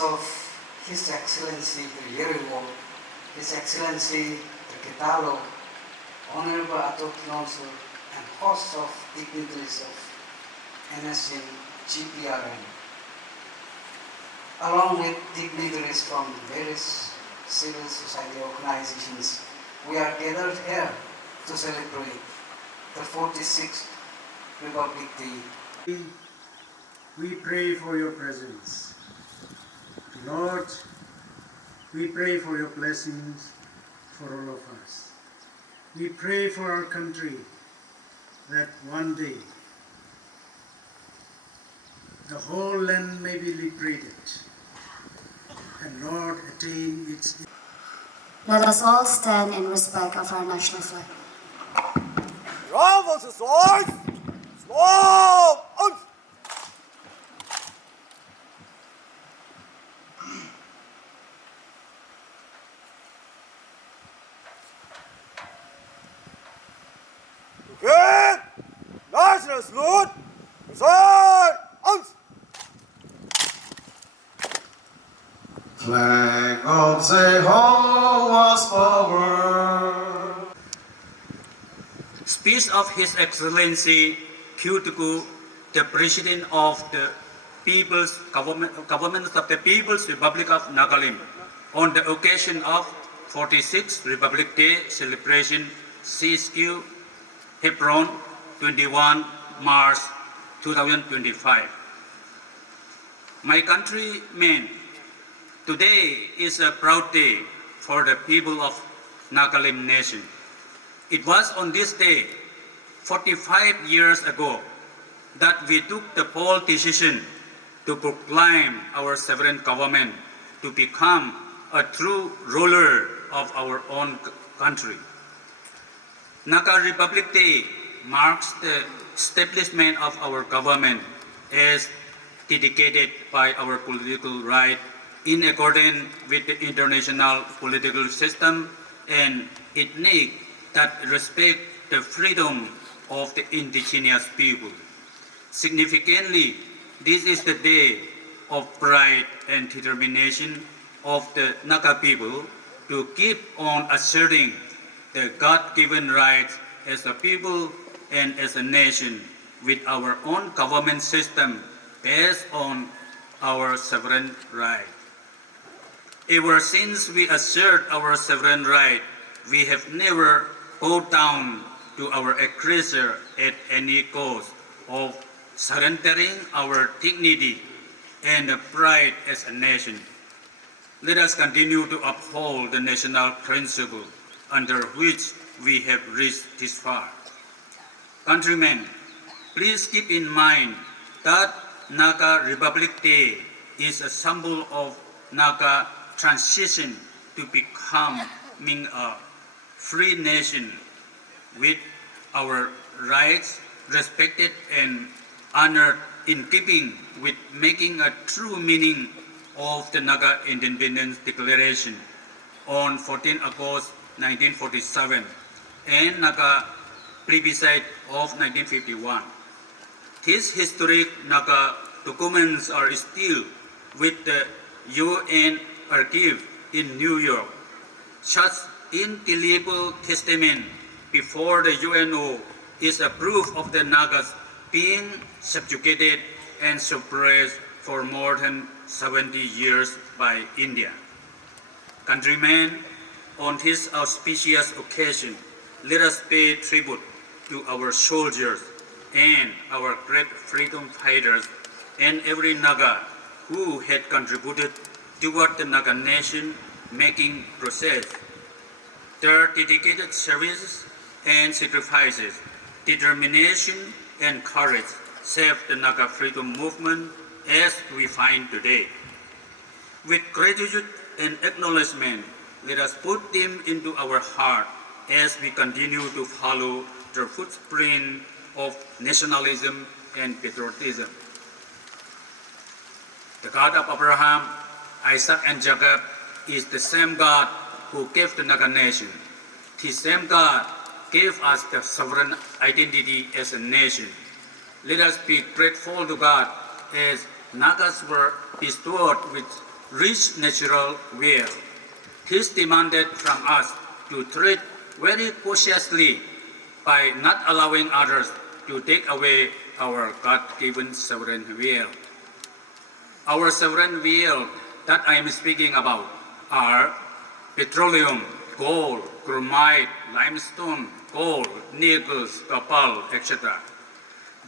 of His Excellency the Yerimo, His Excellency the Ketalo, Honorable Atok Council, and hosts of dignitaries of NSN GPRN, along with dignitaries from various civil society organizations. We are gathered here to celebrate the 46th Republic Day. We pray for your presence. Lord, we pray for your blessings for all of us. We pray for our country that one day the whole land may be liberated and Lord attain its. Let us all stand in respect of our national flag. Bravo, the swords! Slow! Okay! National salute! Resign! Flag of the whole was power. Speech of His Excellency Tuccu, the President of the People's Government of the People's Republic of Nagaland, on the occasion of 46th Republic Day celebration, CSQ, Hebron, 21 March 2025. My countrymen, today is a proud day for the people of Nagaland nation. It was on this day, 45 years ago, that we took the bold decision to proclaim our sovereign government to become a true ruler of our own country. Naga Republic Day marks the establishment of our government as dedicated by our political right in accordance with the international political system and ethnic that respect the freedom of the indigenous people. Significantly, this is the day of pride and determination of the Naga people to keep on asserting the God-given rights as a people and as a nation with our own government system based on our sovereign right. Ever since we assert our sovereign right, we have never bowed down to our aggressor at any cost of surrendering our dignity and pride as a nation. Let us continue to uphold the national principle under which we have reached this far. Countrymen, please keep in mind that Naga Republic Day is a symbol of Naga transition to becoming a free nation with our rights respected and honored, in keeping with making a true meaning of the Naga Independence Declaration on 14 August 1947 and Naga plebiscite of 1951. These historic Naga documents are still with the UN archive in New York. Such indelible testament before the UNO is a proof of the Nagas being subjugated and suppressed for more than 70 years by India. Countrymen, on this auspicious occasion, let us pay tribute to our soldiers and our great freedom fighters and every Naga who had contributed toward the Naga nation making process. Their dedicated services and sacrifices, determination and courage saved the Naga freedom movement as we find today. With gratitude and acknowledgement, let us put them into our heart as we continue to follow the footprint of nationalism and patriotism. The God of Abraham, Isaac, and Jacob is the same God who gave the Naga nation. The same God gave us the sovereign identity as a nation. Let us be grateful to God as Nagas were bestowed with rich natural wealth. This demanded from us to treat very cautiously by not allowing others to take away our God-given sovereign will. Our sovereign will that I am speaking about are petroleum, gold, chromite, limestone, gold, nickels, copper, etc.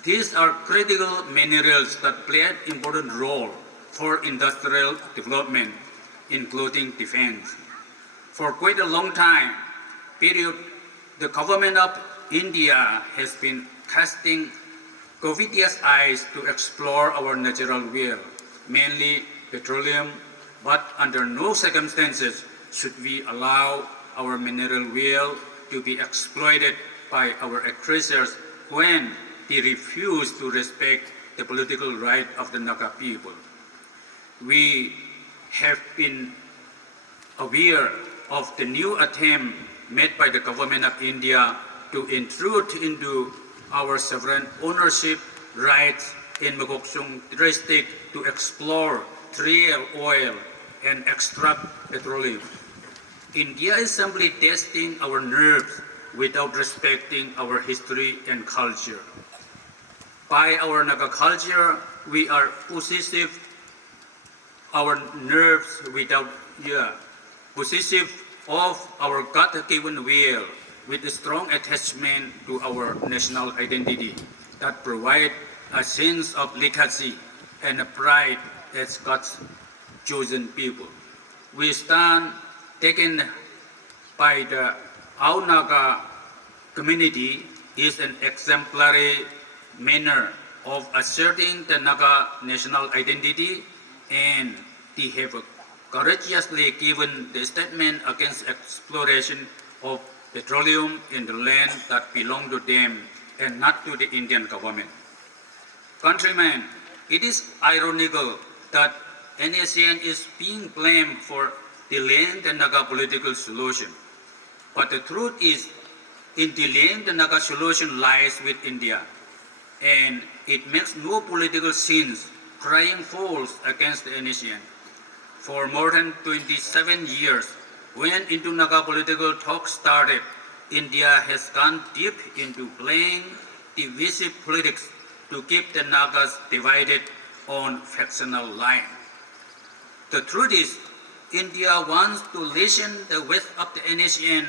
These are critical minerals that play an important role for industrial development, including defense. For quite a long time period, the government of India has been casting covetous eyes to explore our natural wealth, mainly petroleum, but under no circumstances should we allow our mineral wealth to be exploited by our aggressors when they refuse to respect the political right of the Naga people. We have been aware of the new attempt made by the government of India to intrude into our sovereign ownership rights in Mogoksong district to explore trial oil and extract petroleum. India is simply testing our nerves without respecting our history and culture. By our Naga culture, we are possessive our nerves without possessive of our God-given will with a strong attachment to our national identity that provide a sense of legacy and a pride as God's chosen people. We stand taken by the Naga community is an exemplary manner of asserting the Naga national identity, and they have courageously given the statement against exploration of petroleum in the land that belong to them and not to the Indian government. Countrymen, it is ironical that NACN is being blamed for delaying the Naga political solution. But the truth is, in delaying the Naga solution lies with India, and it makes no political sense crying false against the NACN. For more than 27 years, when into Naga political talks started, India has gone deep into playing divisive politics to keep the Nagas divided on factional lines. The truth is, India wants to lessen the weight of the NACN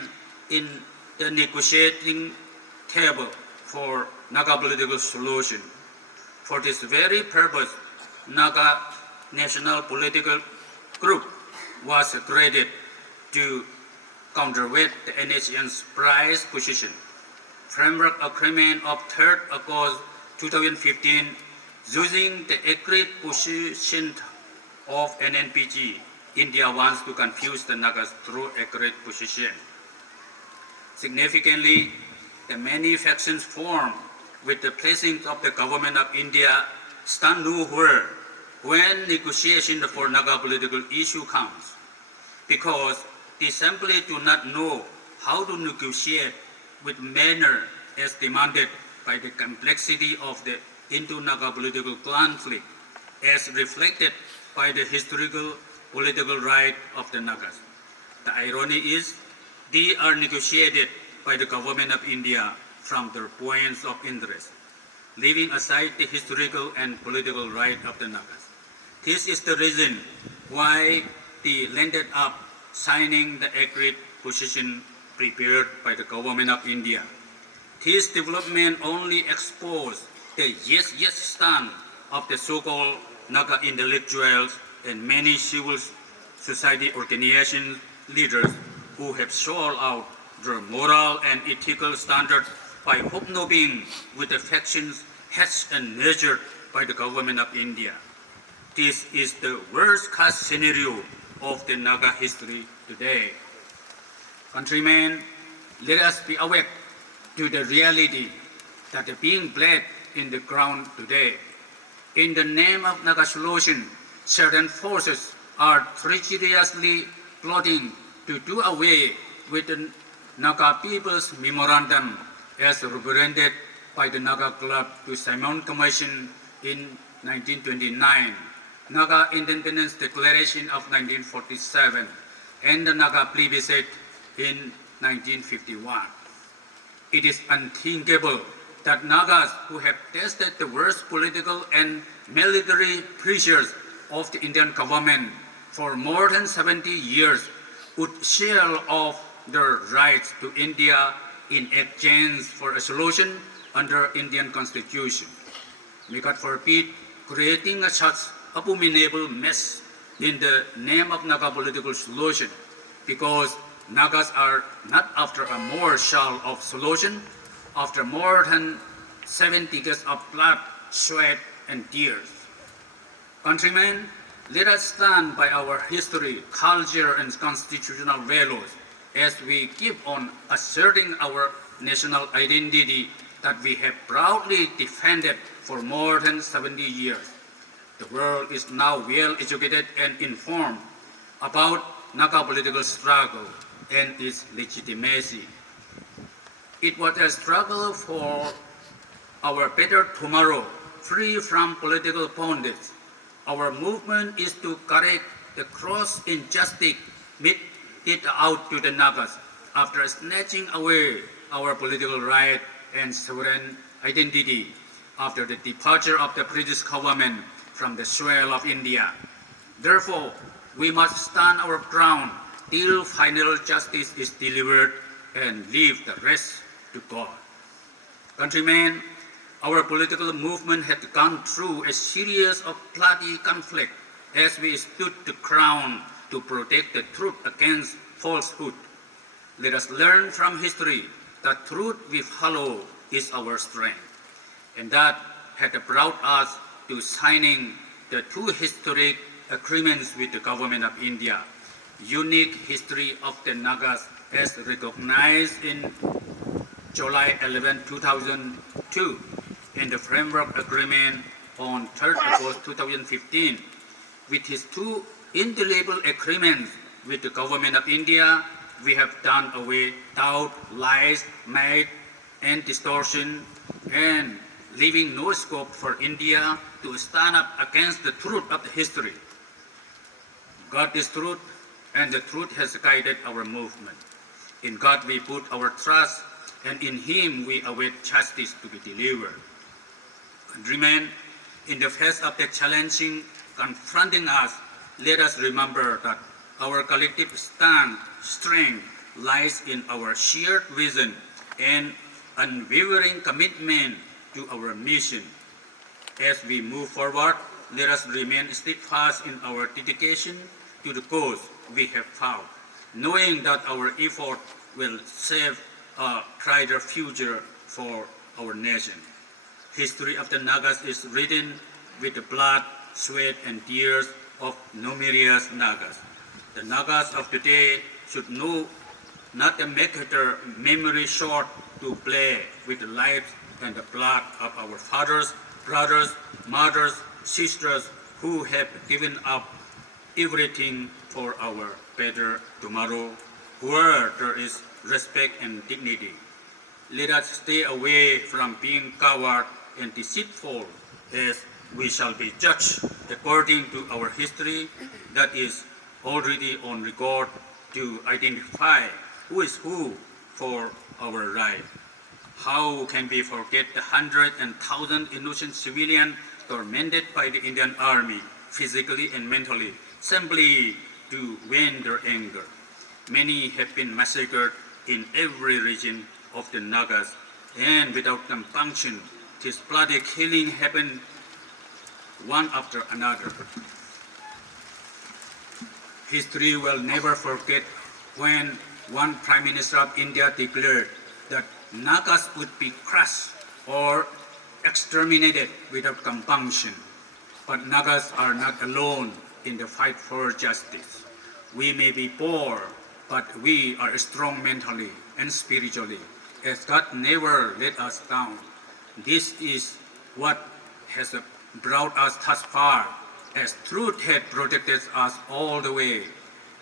in the negotiating table for Naga political solution. For this very purpose, Naga National Political Group was created to counterweight the NACN's price position. Framework Agreement of 3rd August 2015, using the agreed position of Nnpg, India wants to confuse the Nagas through agreed position. Significantly, the many factions formed with the blessings of the government of India stand nowhere when negotiation for Naga political issue comes, because they simply do not know how to negotiate with manner as demanded by the complexity of the Indo-Naga political conflict, as reflected by the historical political right of the Nagas. The irony is, they are negotiated by the government of India from their points of interest, leaving aside the historical and political right of the Nagas. This is the reason why they landed up signing the agreed position prepared by the government of India. This development only exposed the yes stand of the so-called Naga intellectuals and many civil society organization leaders who have sold out their moral and ethical standards by hobnobbing with the factions hatched and nurtured by the government of India. This is the worst-case scenario of the Naga history today. Countrymen, let us be awake to the reality that is being bled in the ground today. In the name of Naga solution, certain forces are treacherously plotting to do away with the Naga People's Memorandum as represented by the Naga Club to Simon Commission in 1929, Naga Independence Declaration of 1947 and the Naga plebiscite in 1951. It is unthinkable that Nagas who have tasted the worst political and military pressures of the Indian government for more than 70 years would shell off their rights to India in exchange for a solution under Indian Constitution. May God forbid creating such abominable mess in the name of Naga political solution, because Nagas are not after a morsel of solution, after more than 70 years of blood, sweat, and tears. Countrymen, let us stand by our history, culture, and constitutional values as we keep on asserting our national identity that we have proudly defended for more than 70 years. The world is now well educated and informed about Naga political struggle and its legitimacy. It was a struggle for our better tomorrow, free from political bondage. Our movement is to correct the gross injustice meted out to the Nagas after snatching away our political right and sovereign identity after the departure of the British government from the soil of India. Therefore, we must stand our ground till final justice is delivered and leave the rest to God. Countrymen, our political movement had gone through a series of bloody conflict as we stood the ground to protect the truth against falsehood. Let us learn from history that truth we follow is our strength, and that had brought us to signing the two historic agreements with the government of India. Unique history of the Nagas as recognized in July 11, 2002, and the Framework Agreement on 3rd August 2015. With his two indelible agreements with the government of India, we have done away doubt, lies, might, and distortion, and leaving no scope for India to stand up against the truth of the history. God is truth, and the truth has guided our movement. In God we put our trust, and in Him we await justice to be delivered. Countrymen, in the face of the challenging confronting us, let us remember that our collective strength lies in our shared vision and unwavering commitment to our mission. As we move forward, let us remain steadfast in our dedication to the cause we have found, knowing that our effort will save a brighter future for our nation. History of the Nagas is written with the blood, sweat, and tears of numerous Nagas. The Nagas of today should know not to make their memory short to play with the lives and the blood of our fathers, brothers, mothers, sisters who have given up everything for our better tomorrow, where there is respect and dignity. Let us stay away from being coward and deceitful, as we shall be judged according to our history that is already on record, to identify who is who for our right. How can we forget the hundreds and thousands innocent civilians tormented by the Indian Army, physically and mentally, simply to vent their anger? Many have been massacred in every region of the Nagas, and without compunction, this bloody killing happened one after another. History will never forget when one Prime Minister of India declared that Nagas would be crushed or exterminated without compunction. But Nagas are not alone in the fight for justice. We may be poor, but we are strong mentally and spiritually, as God never let us down. This is what has brought us thus far, as truth had protected us all the way.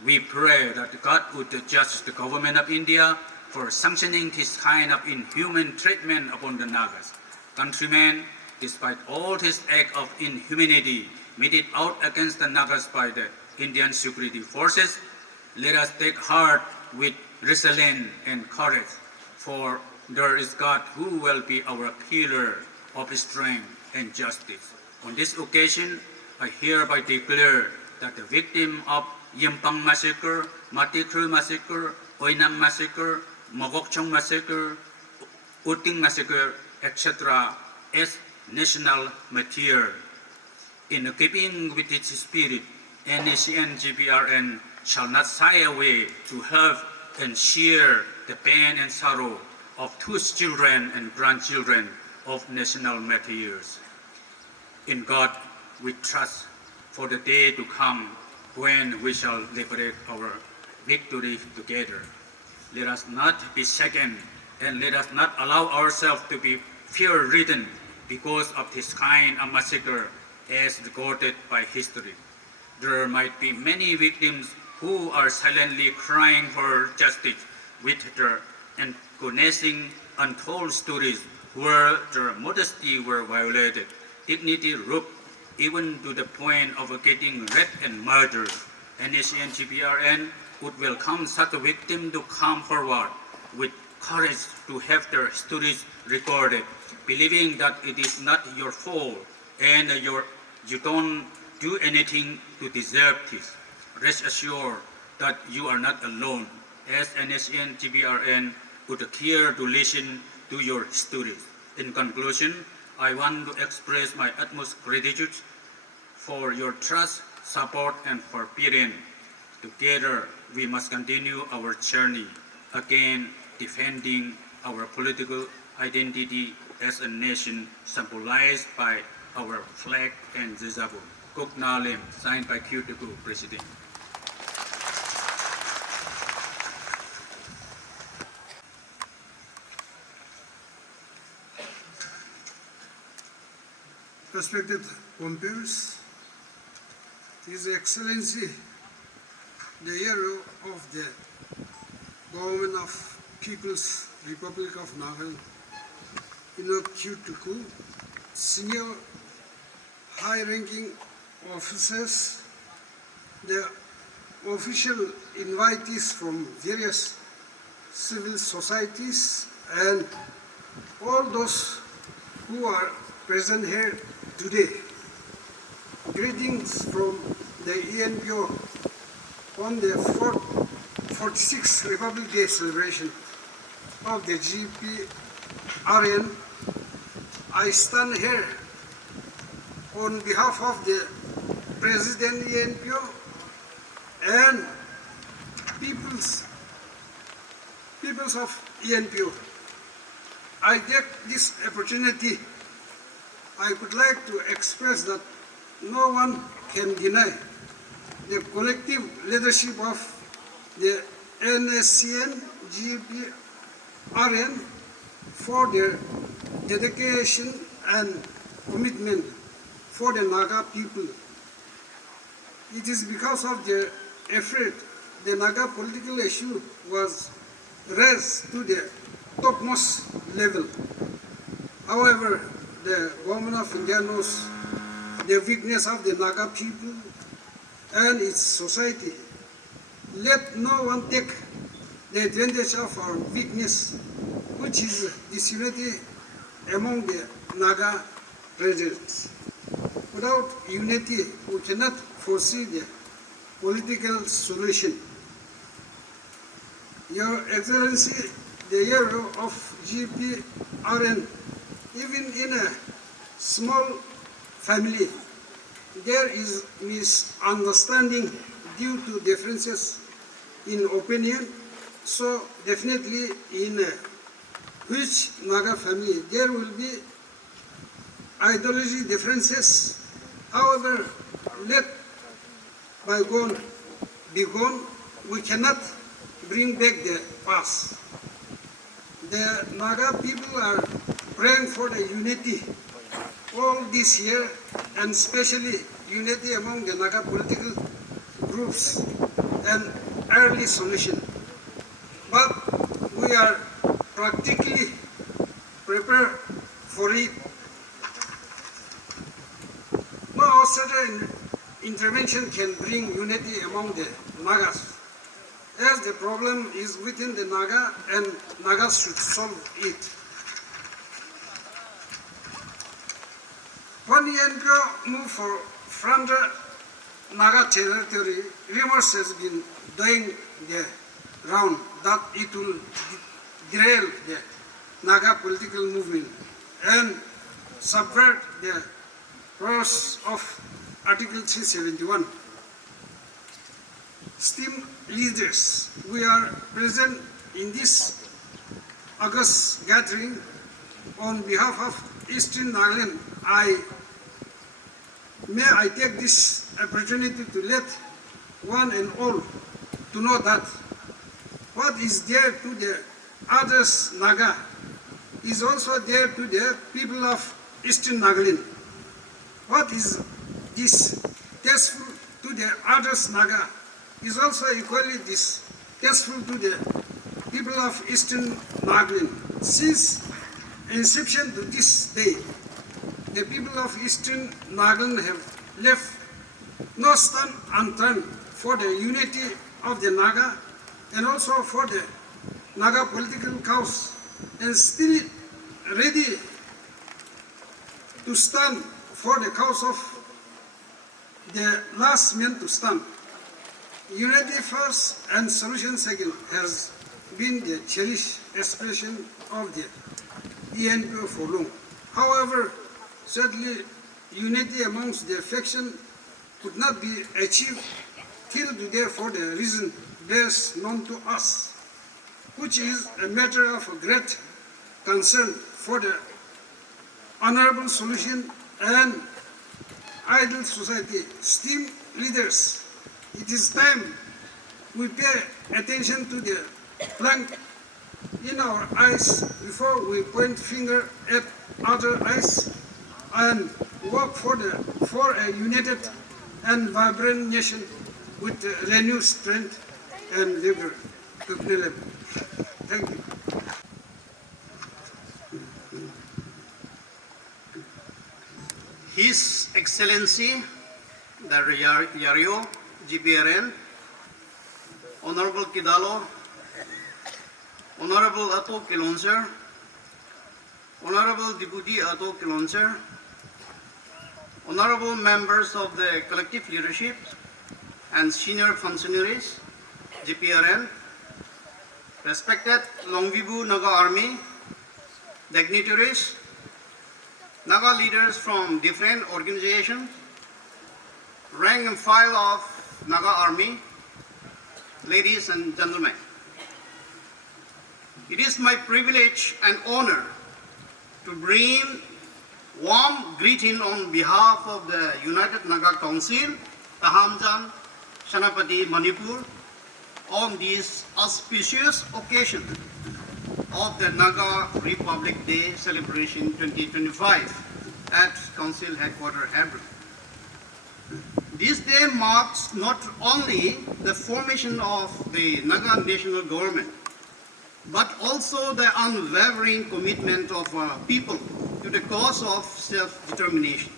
We pray that God would judge the government of India for sanctioning this kind of inhuman treatment upon the Nagas. Countrymen, despite all this act of inhumanity, meted out against the Nagas by the Indian security forces, let us take heart with resilience and courage, for there is God who will be our pillar of strength and justice. On this occasion, I hereby declare that the victim of Yimpang massacre, Matikru massacre, Oinam massacre, Mogokchong massacre, Uting massacre, etc. as national material. In keeping with its spirit, NACN-GPRN shall not shy away to help and share the pain and sorrow of whose children and grandchildren of national martyrs. In God we trust for the day to come when we shall liberate our victory together. Let us not be shaken, and let us not allow ourselves to be fear-ridden because of this kind of massacre as recorded by history. There might be many victims who are silently crying for justice with their agonizing untold stories where their modesty were violated, dignity robbed, even to the point of getting raped and murdered. NACN-GPRN would welcome such a victim to come forward with courage to have their stories recorded, believing that it is not your fault and you don't do anything to deserve this. Rest assured that you are not alone, as NACN-GPRN would care to listen to your stories. In conclusion, I want to express my utmost gratitude for your trust, support, and forbearance. Together, we must continue our journey, again defending our political identity as a nation symbolized by our flag and Zizabu. Kuk Nalim, signed by Tuccu, President. Respected compeers, His Excellency, the hero of the Government of People's Republic of Nagaland, Tuccu, senior high-ranking officers, the official invitees from various civil societies, and all those who are present here today. Greetings from the ENPO on the 46th Republic Day celebration of the GPRN. I stand here on behalf of the President ENPO and peoples of ENPO. I take this opportunity. I would like to express that no one can deny the collective leadership of the NACN GPRN for their dedication and commitment for the Naga people. It is because of their effort the Naga political issue was raised to the topmost level. However, the government of India knows the weakness of the Naga people and its society. Let no one take the advantage of our weakness, which is disunity among the Naga residents. Without unity, we cannot foresee the political solution. Your Excellency, the hero of GPRN, even in a small family, there is misunderstanding due to differences in opinion. So definitely in which Naga family there will be ideology differences. However, let bygone be gone. We cannot bring back the past. The Naga people are praying for the unity all this year, and especially unity among the Naga political groups and early solution. But we are practically prepared for it. Now, outsider intervention can bring unity among the Nagas, as the problem is within the Naga and Nagas should solve it. When Nnpg moved from the Naga territory, rumors has been doing the round that it will derail the Naga political movement and subvert the purpose of Article 371. Esteemed leaders, we are present in this August gathering on behalf of Eastern Nagaland. May I take this opportunity to let one and all to know that what is there to the others Naga is also there to the people of Eastern Nagaland. What is distasteful to the others Naga is also equally distasteful to the people of Eastern Nagaland. Since inception to this day, the people of Eastern Nagaland have left no stone unturned for the unity of the Naga and also for the Naga political cause, and still ready to stand for the cause of the last man to stand. Unity first and solution second has been the cherished expression of the Nnpg for long. However, sadly, unity amongst the faction could not be achieved till today for the reason best known to us, which is a matter of great concern for the honorable solution and ideal society. Esteemed leaders, it is time we pay attention to the plank in our eyes before we point finger at other eyes and work for a united and vibrant nation with renewed strength and vigor. Thank you. His Excellency, the Yario, GPRN, Honorable Kidalo, Honorable Ato Kilonser, Honorable Deputy Ato Kilonser, Honorable members of the collective leadership and senior functionaries, GPRN, respected Longvibu Naga Army, dignitaries, Naga leaders from different organizations, rank and file of Naga Army, ladies and gentlemen. It is my privilege and honor to bring warm greeting on behalf of the United Naga Council, Tahamjan, Shanapati, Manipur, on this auspicious occasion of the Naga Republic Day celebration 2025 at Council Headquarters, Hebron. This day marks not only the formation of the Naga national government, but also the unwavering commitment of our people to the cause of self-determination,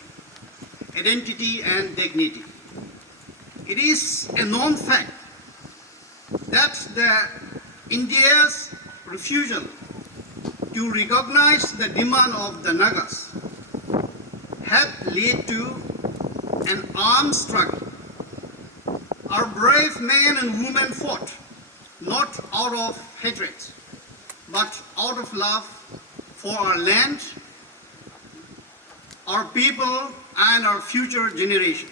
identity and dignity. It is a known fact that India's refusal to recognize the demand of the Nagas had led to an armed struggle. Our brave men and women fought not out of hatred, but out of love for our land, our people, and our future generation.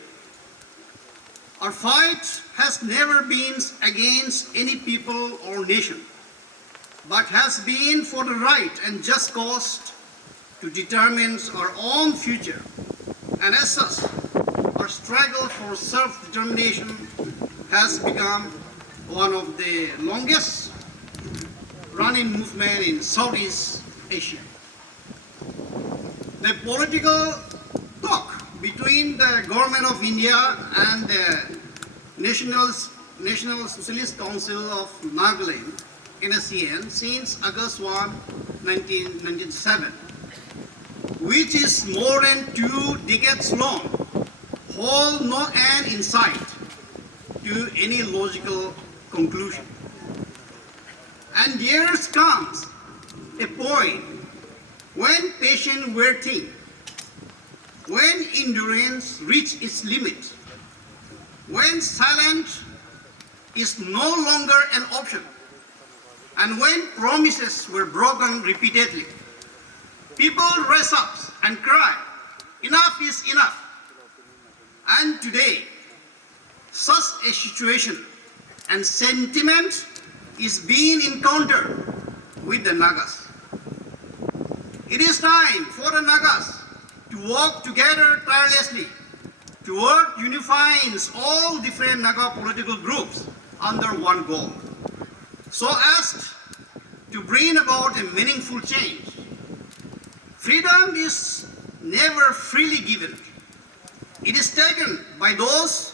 Our fight has never been against any people or nation, but has been for the right and just cause to determine our own future. And as such, our struggle for self-determination has become one of the longest running movement in Southeast Asia. The political talk between the government of India and the National Socialist Council of Nagaland, NSCN, since August 1, 1997, which is more than 2 decades long, hold no end in sight to any logical conclusion. And there comes a point when patient waiting, when endurance reaches its limit, when silence is no longer an option, and when promises were broken repeatedly. People rise up and cry, enough is enough. And today, such a situation and sentiment is being encountered with the Nagas. It is time for the Nagas to work together tirelessly toward unifying all different Naga political groups under one goal, so as to bring about a meaningful change. Freedom is never freely given. It is taken by those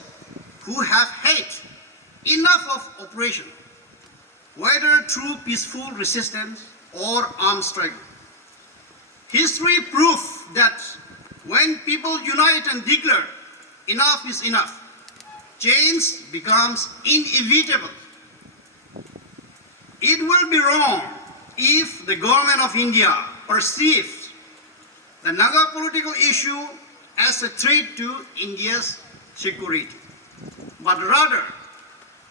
who have had enough of oppression, whether through peaceful resistance or armed struggle. History proves that when people unite and declare enough is enough, change becomes inevitable. It will be wrong if the government of India perceives the Naga political issue as a threat to India's security, but rather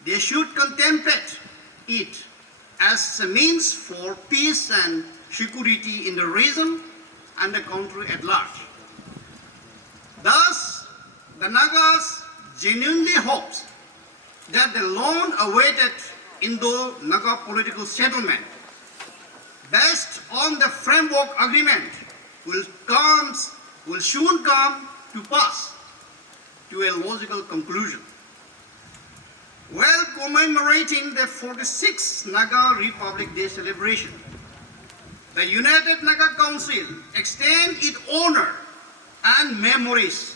they should contemplate it as a means for peace and security in the region and the country at large. Thus, the Nagas genuinely hopes that the long-awaited Indo-Naga political settlement, based on the framework agreement, will soon come to pass to a logical conclusion. While commemorating the 46th Naga Republic Day celebration, the United Naga Council extends its honor and memories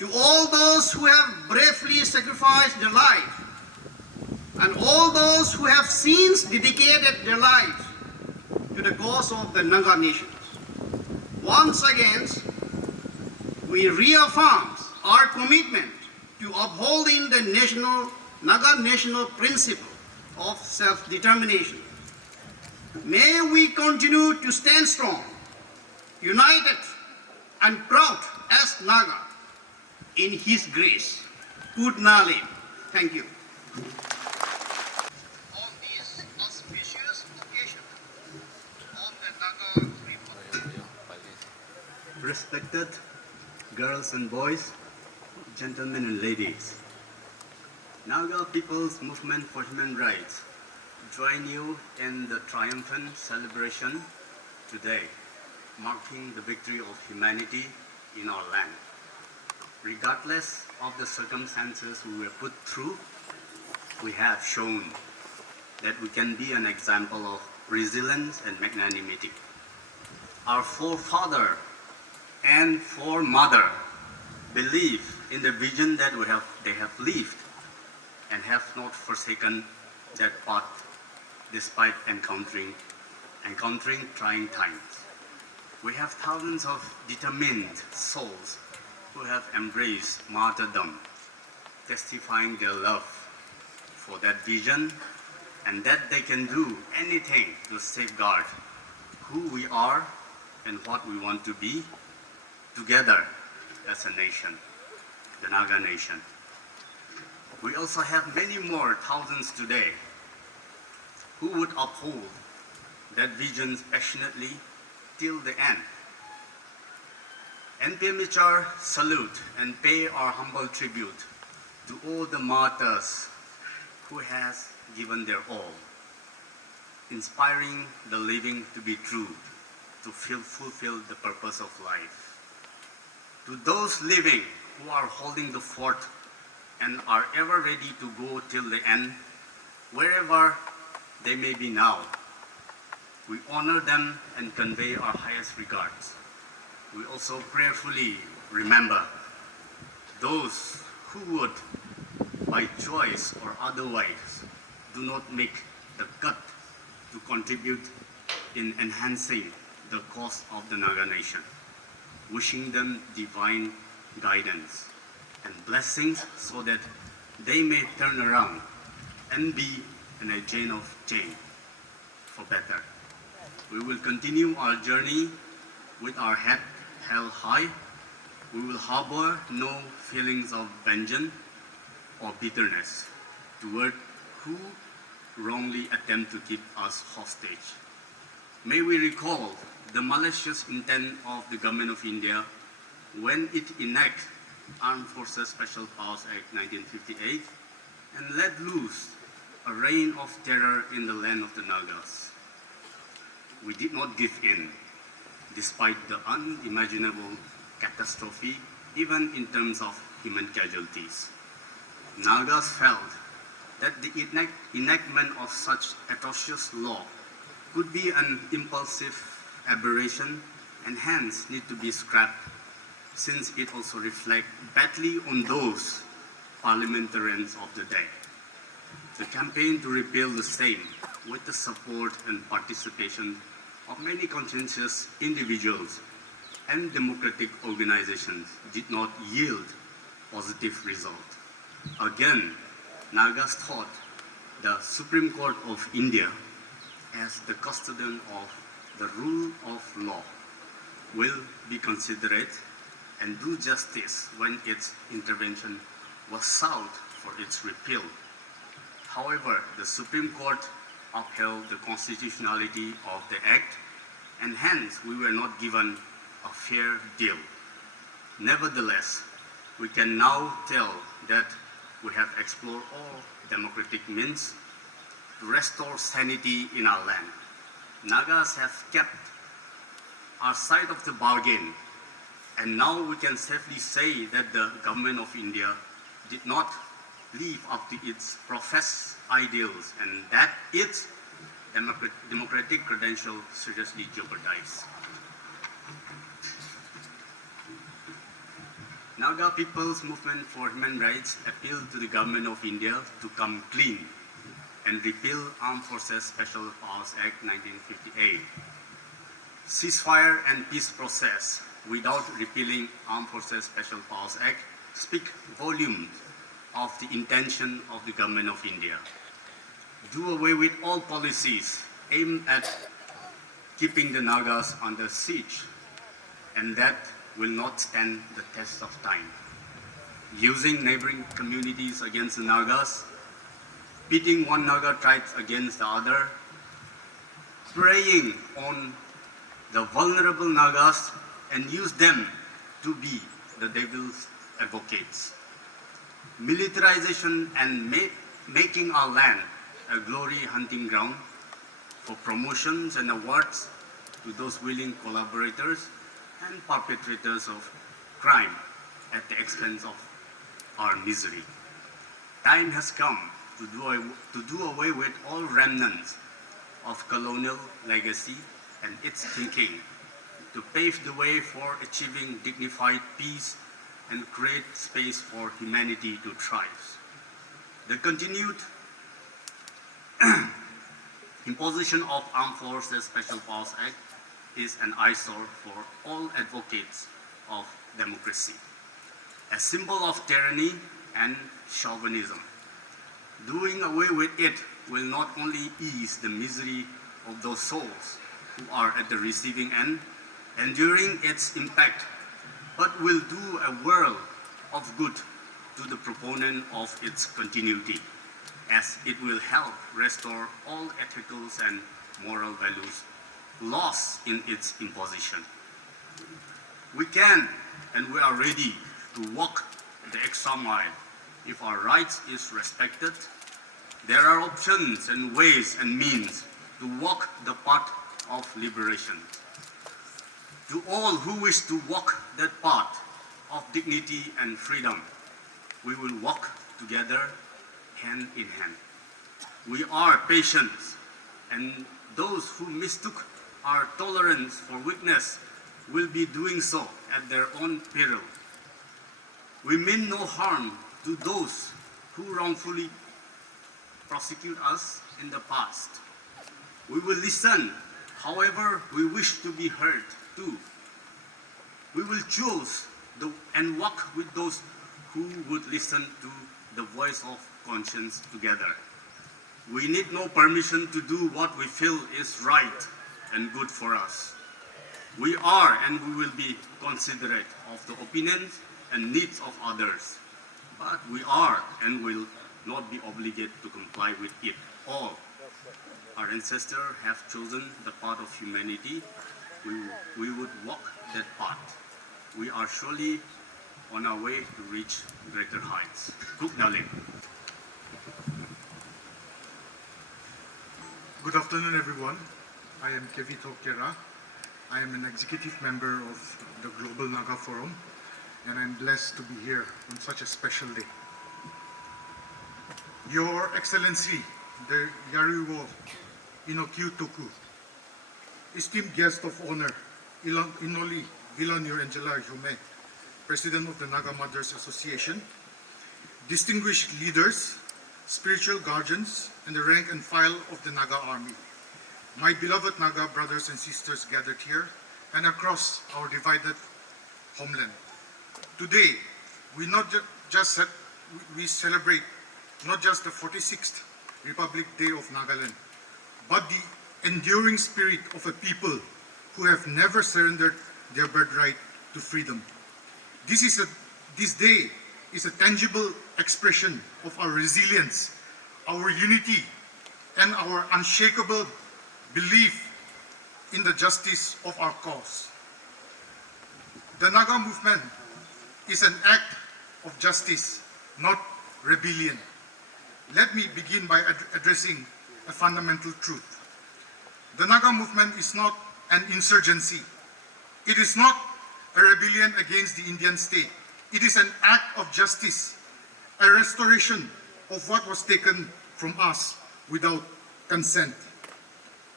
to all those who have bravely sacrificed their life and all those who have since dedicated their lives to the cause of the Naga nations. Once again, we reaffirm our commitment to upholding the Naga national principle of self-determination. May we continue to stand strong, united and proud as Naga in His grace. Good Nalim. Thank you. On this auspicious occasion of the Naga Republic. Respected girls and boys, gentlemen and ladies, Naga People's Movement for Human Rights join you in the triumphant celebration today, marking the victory of humanity in our land. Regardless of the circumstances we were put through, we have shown that we can be an example of resilience and magnanimity. Our forefather and foremother believe in the vision that they have lived and have not forsaken that path despite encountering trying times. We have thousands of determined souls who have embraced martyrdom, testifying their love for that vision and that they can do anything to safeguard who we are and what we want to be together as a nation, the Naga nation. We also have many more thousands today who would uphold that vision passionately till the end. Nnpgs salute and pay our humble tribute to all the martyrs who has given their all, inspiring the living to be true, to fulfill the purpose of life. To those living who are holding the fort and are ever ready to go till the end, wherever they may be now, we honor them and convey our highest regards. We also prayerfully remember those who would, by choice or otherwise, do not make the cut to contribute in enhancing the cause of the Naga nation, wishing them divine guidance and blessings so that they may turn around and be an agent of change for better. We will continue our journey with our head held high. We will harbor no feelings of vengeance or bitterness toward who wrongly attempt to keep us hostage. May we recall the malicious intent of the Government of India when it enacted Armed Forces Special Powers Act 1958 and let loose a reign of terror in the land of the Nagas. We did not give in, despite the unimaginable catastrophe, even in terms of human casualties. Nagas felt that the enactment of such atrocious law could be an impulsive aberration and hence need to be scrapped, since it also reflects badly on those parliamentarians of the day. The campaign to repeal the same, with the support and participation of many conscientious individuals and democratic organizations, did not yield positive result. Again, Nagas thought the Supreme Court of India, as the custodian of the rule of law, will be considerate and do justice when its intervention was sought for its repeal. However, the Supreme Court upheld the constitutionality of the Act, and hence we were not given a fair deal. Nevertheless, we can now tell that we have explored all democratic means to restore sanity in our land. Nagas have kept our side of the bargain, and now we can safely say that the Government of India did not live up to its professed ideals and that its democratic credentials seriously jeopardized. Naga People's Movement for Human Rights appealed to the Government of India to come clean and repeal Armed Forces Special Powers Act 1958. Ceasefire and peace process without repealing Armed Forces Special Powers Act speak volumes of the intention of the Government of India. Do away with all policies aimed at keeping the Nagas under siege, and that will not stand the test of time. Using neighboring communities against the Nagas, pitting one Naga tribe against the other, preying on the vulnerable Nagas and use them to be the devil's advocates. Militarization and making our land a glory hunting ground for promotions and awards to those willing collaborators and perpetrators of crime at the expense of our misery. Time has come to do away with all remnants of colonial legacy and its thinking, to pave the way for achieving dignified peace and create space for humanity to thrive. The continued imposition of Armed Forces Special Powers Act is an eyesore for all advocates of democracy, a symbol of tyranny and chauvinism. Doing away with it will not only ease the misery of those souls who are at the receiving end, enduring its impact, but will do a world of good to the proponent of its continuity, as it will help restore all ethical and moral values lost in its imposition. We can and we are ready to walk the extra mile if our rights is respected. There are options and ways and means to walk the path of liberation. To all who wish to walk that path of dignity and freedom, we will walk together hand in hand. We are patient, and those who mistook our tolerance for weakness will be doing so at their own peril. We mean no harm to those who wrongfully prosecute us in the past. We will listen, however, we wish to be heard too. We will choose and walk with those who who would listen to the voice of conscience together. We need no permission to do what we feel is right and good for us. We are and we will be considerate of the opinions and needs of others, but we are and will not be obligated to comply with it all. Our ancestors have chosen the path of humanity. We would walk that path. We are surely on our way to reach greater heights. Good Nalim. Good afternoon, everyone. I am Kevito Kera. I am an executive member of the Global Naga Forum, and I'm blessed to be here on such a special day. Your Excellency, the Yariwo Inokyu Tuccu, esteemed guest of honor, Inoli Vilanur Angela Jume, President of the Naga Mothers Association, distinguished leaders, spiritual guardians, and the rank and file of the Naga Army, my beloved Naga brothers and sisters gathered here and across our divided homeland. Today, we celebrate not just the 46th Republic Day of Nagaland, but the enduring spirit of a people who have never surrendered their birthright to freedom. This day is a tangible expression of our resilience, our unity, and our unshakable belief in the justice of our cause. The Naga movement is an act of justice, not rebellion. Let me begin by addressing a fundamental truth. The Naga movement is not an insurgency. It is not a rebellion against the Indian state. It is an act of justice, a restoration of what was taken from us without consent.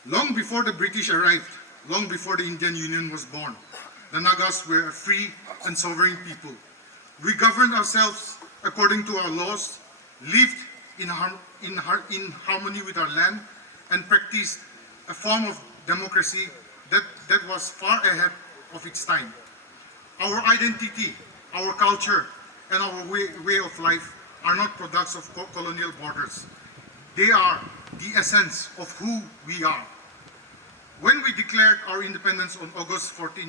Long before the British arrived, long before the Indian Union was born, the Nagas were a free and sovereign people. We governed ourselves according to our laws, lived in harmony with our land, and practiced a form of democracy that was far ahead of its time. Our identity, our culture, and our way of life are not products of colonial borders. They are the essence of who we are. When we declared our independence on August 14,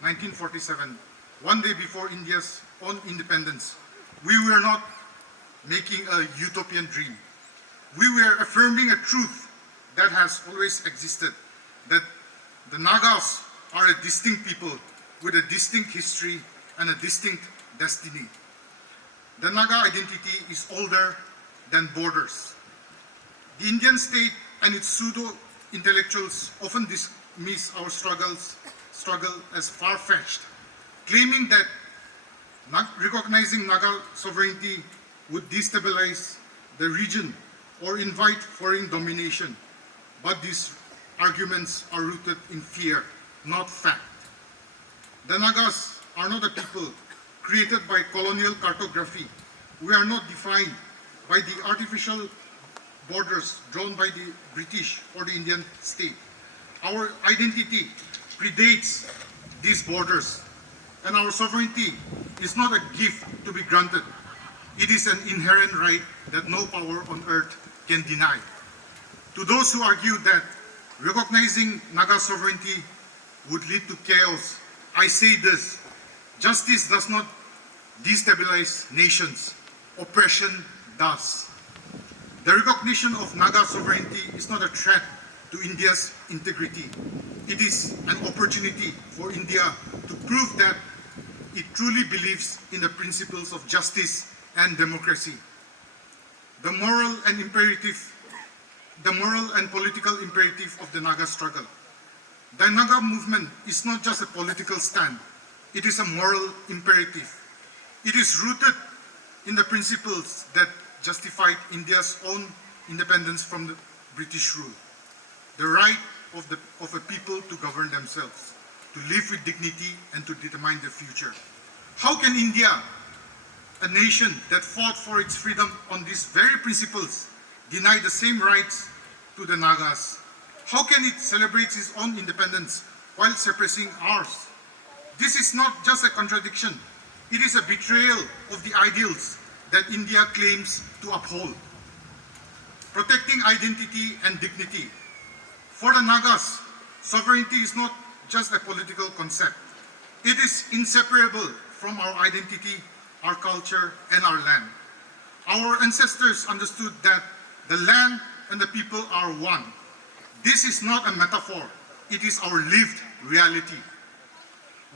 1947, one day before India's own independence, we were not making a utopian dream. We were affirming a truth that has always existed, that the Nagas are a distinct people with a distinct history and a distinct destiny. The Naga identity is older than borders. The Indian state and its pseudo-intellectuals often dismiss our struggle as far-fetched, claiming that recognizing Naga sovereignty would destabilize the region or invite foreign domination. But these arguments are rooted in fear, not fact. The Nagas are not a people created by colonial cartography. We are not defined by the artificial borders drawn by the British or the Indian state. Our identity predates these borders, and our sovereignty is not a gift to be granted. It is an inherent right that no power on earth can deny. To those who argue that recognizing Naga sovereignty would lead to chaos, I say this: justice does not destabilize nations. Oppression does. The recognition of Naga sovereignty is not a threat to India's integrity. It is an opportunity for India to prove that it truly believes in the principles of justice and democracy. The moral and political imperative of the Naga struggle. The Naga movement is not just a political stand, it is a moral imperative. It is rooted in the principles that justified India's own independence from the British rule. The right of a people to govern themselves, to live with dignity and to determine their future. How can India, a nation that fought for its freedom on these very principles, deny the same rights to the Nagas? How can it celebrate its own independence while suppressing ours? This is not just a contradiction, It is a betrayal of the ideals that India claims to uphold. Protecting identity and dignity. For the Nagas, sovereignty is not just a political concept. It is inseparable from our identity, our culture, and our land. Our ancestors understood that the land and the people are one. This is not a metaphor. It is our lived reality.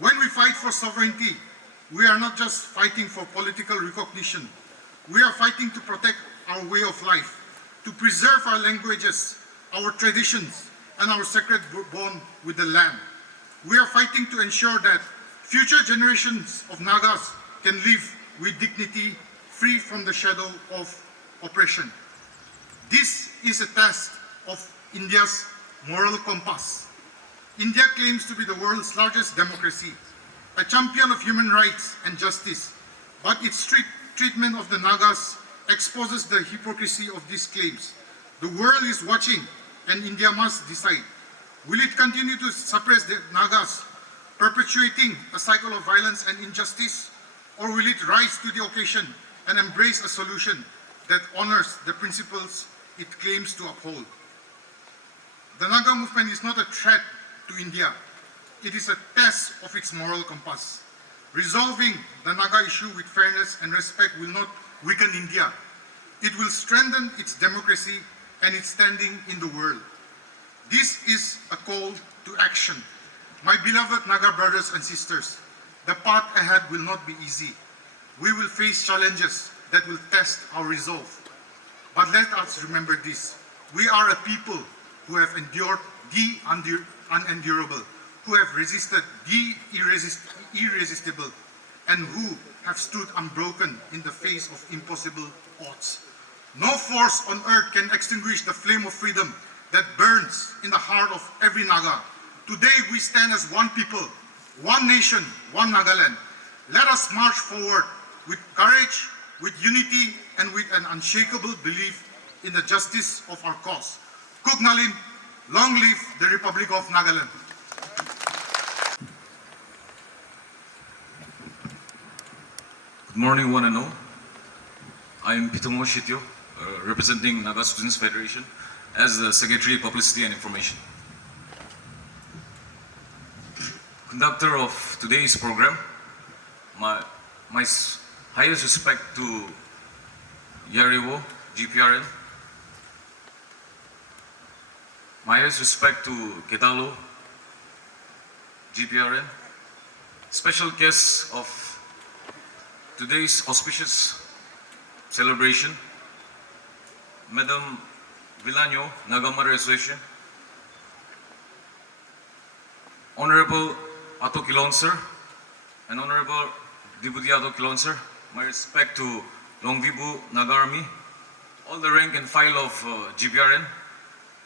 When we fight for sovereignty, we are not just fighting for political recognition. We are fighting to protect our way of life, to preserve our languages, our traditions, and our sacred bond with the land. We are fighting to ensure that future generations of Nagas can live with dignity, free from the shadow of oppression. This is a test of India's moral compass. India claims to be the world's largest democracy, a champion of human rights and justice, but its strict treatment of the Nagas exposes the hypocrisy of these claims. The world is watching, and India must decide. Will it continue to suppress the Nagas, perpetuating a cycle of violence and injustice, or will it rise to the occasion and embrace a solution that honors the principles it claims to uphold? The Naga movement is not a threat to India. It is a test of its moral compass. Resolving the Naga issue with fairness and respect will not weaken India. It will strengthen its democracy and its standing in the world. This is a call to action. My beloved Naga brothers and sisters, the path ahead will not be easy. We will face challenges that will test our resolve. But let us remember this. We are a people who have endured the unendurable, who have resisted the irresistible, and who have stood unbroken in the face of impossible odds. No force on earth can extinguish the flame of freedom that burns in the heart of every Naga. Today we stand as one people, one nation, one Nagaland. Let us march forward with courage, with unity, and with an unshakable belief in the justice of our cause. Kuk Nalim, long live the Republic of Nagaland. Good morning, one and all. I am Pitamo Shityo, representing Naga Students Federation as the Secretary Publicity and Information. Conductor of today's program, my highest respect to Yariwo, GPRN, my highest respect to Kedalo, GPRN, special guests of today's auspicious celebration, Madam Villanyo, Naga Mother Association, Honorable Ato Kilon Sir, and Honorable Deputy Ato Kilon Sir, my respect to Longvibu Naga Army, all the rank and file of GPRN,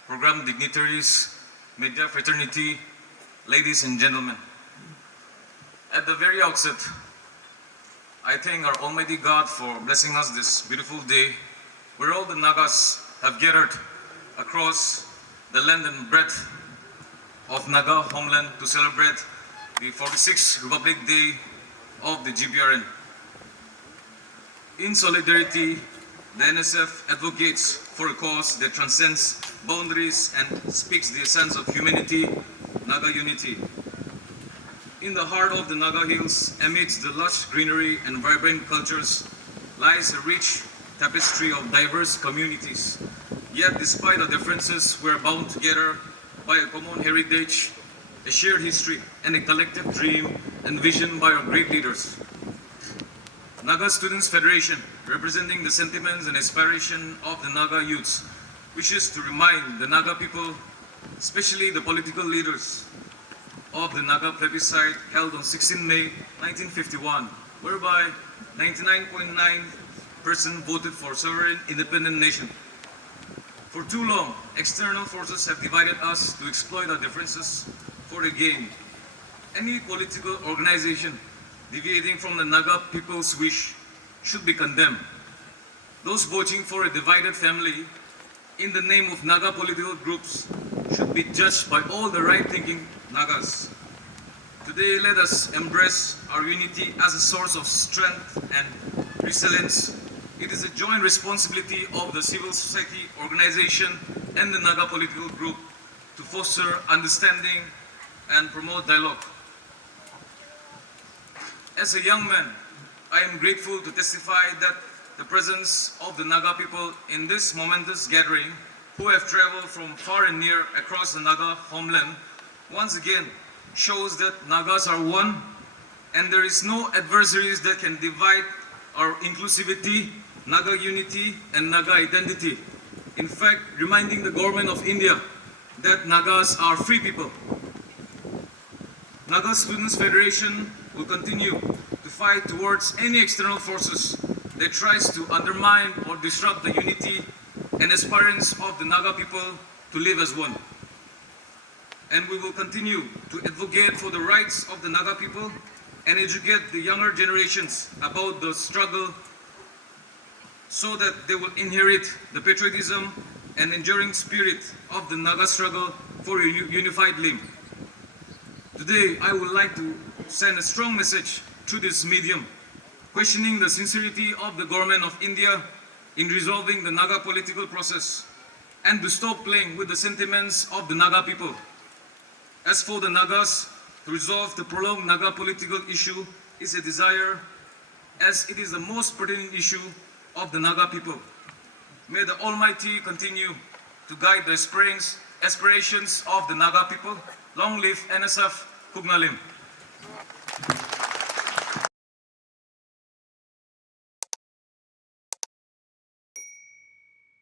program dignitaries, media fraternity, ladies and gentlemen. At the very outset, I thank our Almighty God for blessing us this beautiful day where all the Nagas have gathered across the length and breadth of Naga homeland to celebrate the 46th Republic Day of the GPRN. In solidarity, the NSF advocates for a cause that transcends boundaries and speaks the essence of humanity, Naga unity. In the heart of the Naga Hills, amidst the lush greenery and vibrant cultures, lies a rich tapestry of diverse communities. Yet, despite the differences, we are bound together by a common heritage, a shared history, and a collective dream envisioned by our great leaders. Naga Students Federation, representing the sentiments and aspiration of the Naga youths, wishes to remind the Naga people, especially the political leaders, of the Naga plebiscite held on 16 May 1951, whereby 99.9% voted for sovereign independent nation. For too long, external forces have divided us to exploit our differences for the gain. Any political organization deviating from the Naga people's wish should be condemned. Those voting for a divided family in the name of Naga political groups should be judged by all the right-thinking Nagas. Today, let us embrace our unity as a source of strength and resilience. It is a joint responsibility of the civil society organization and the Naga political group to foster understanding and promote dialogue. As a young man, I am grateful to testify that the presence of the Naga people in this momentous gathering, who have traveled from far and near across the Naga homeland, once again shows that Nagas are one and there is no adversaries that can divide our inclusivity, Naga unity and Naga identity. In fact, reminding the government of India that Nagas are free people. Naga Students Federation will continue to fight towards any external forces that tries to undermine or disrupt the unity and aspirants of the Naga people to live as one. And we will continue to advocate for the rights of the Naga people and educate the younger generations about the struggle so that they will inherit the patriotism and enduring spirit of the Naga struggle for a unified limb. Today, I would like to send a strong message through this medium, questioning the sincerity of the government of India in resolving the Naga political process and to stop playing with the sentiments of the Naga people. As for the Nagas, to resolve the prolonged Naga political issue is a desire, as it is the most pertinent issue of the Naga people. May the Almighty continue to guide the aspirations of the Naga people. Long live NSF Kugnalim.